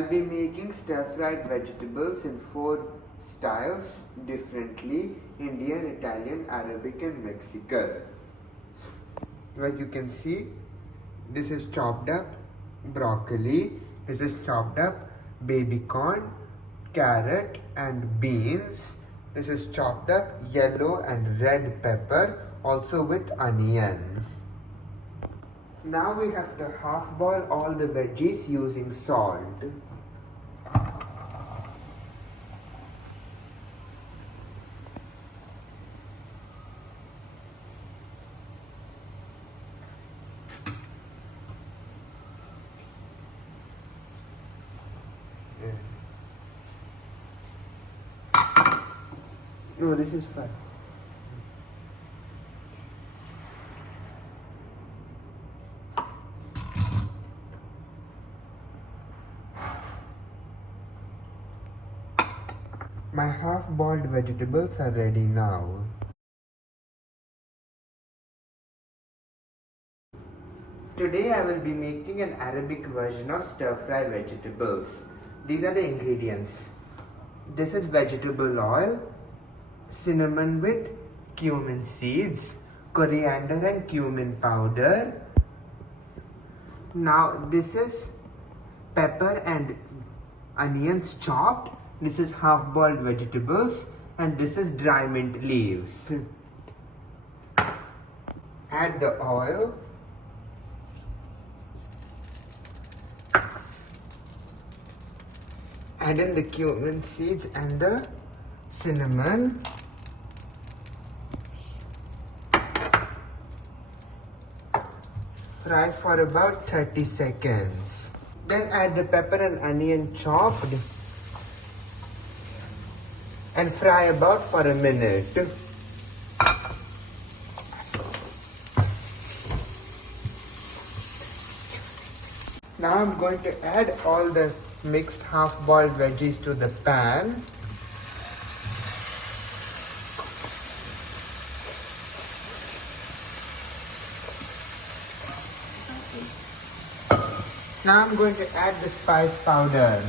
I'll be making stir-fried vegetables in 4 styles differently: Indian, Italian, Arabic and Mexican. Like you can see, this is chopped up broccoli, this is chopped up baby corn, carrot and beans. This is chopped up yellow and red pepper, also with onion. Now we have to half boil all the veggies using salt. No, this is fine. My half-boiled vegetables are ready now. Today I will be making an Arabic version of stir-fry vegetables. These are the ingredients. This is vegetable oil, cinnamon with cumin seeds, coriander and cumin powder. Now this is pepper and onions chopped. This is half-boiled vegetables and this is dry mint leaves. Add the oil. Add in the cumin seeds and the cinnamon. Fry for about 30 seconds. Then add the pepper and onion chopped and fry about for a minute. Now I'm going to add all the mixed half-boiled veggies to the pan. Now I'm going to add the spice powder.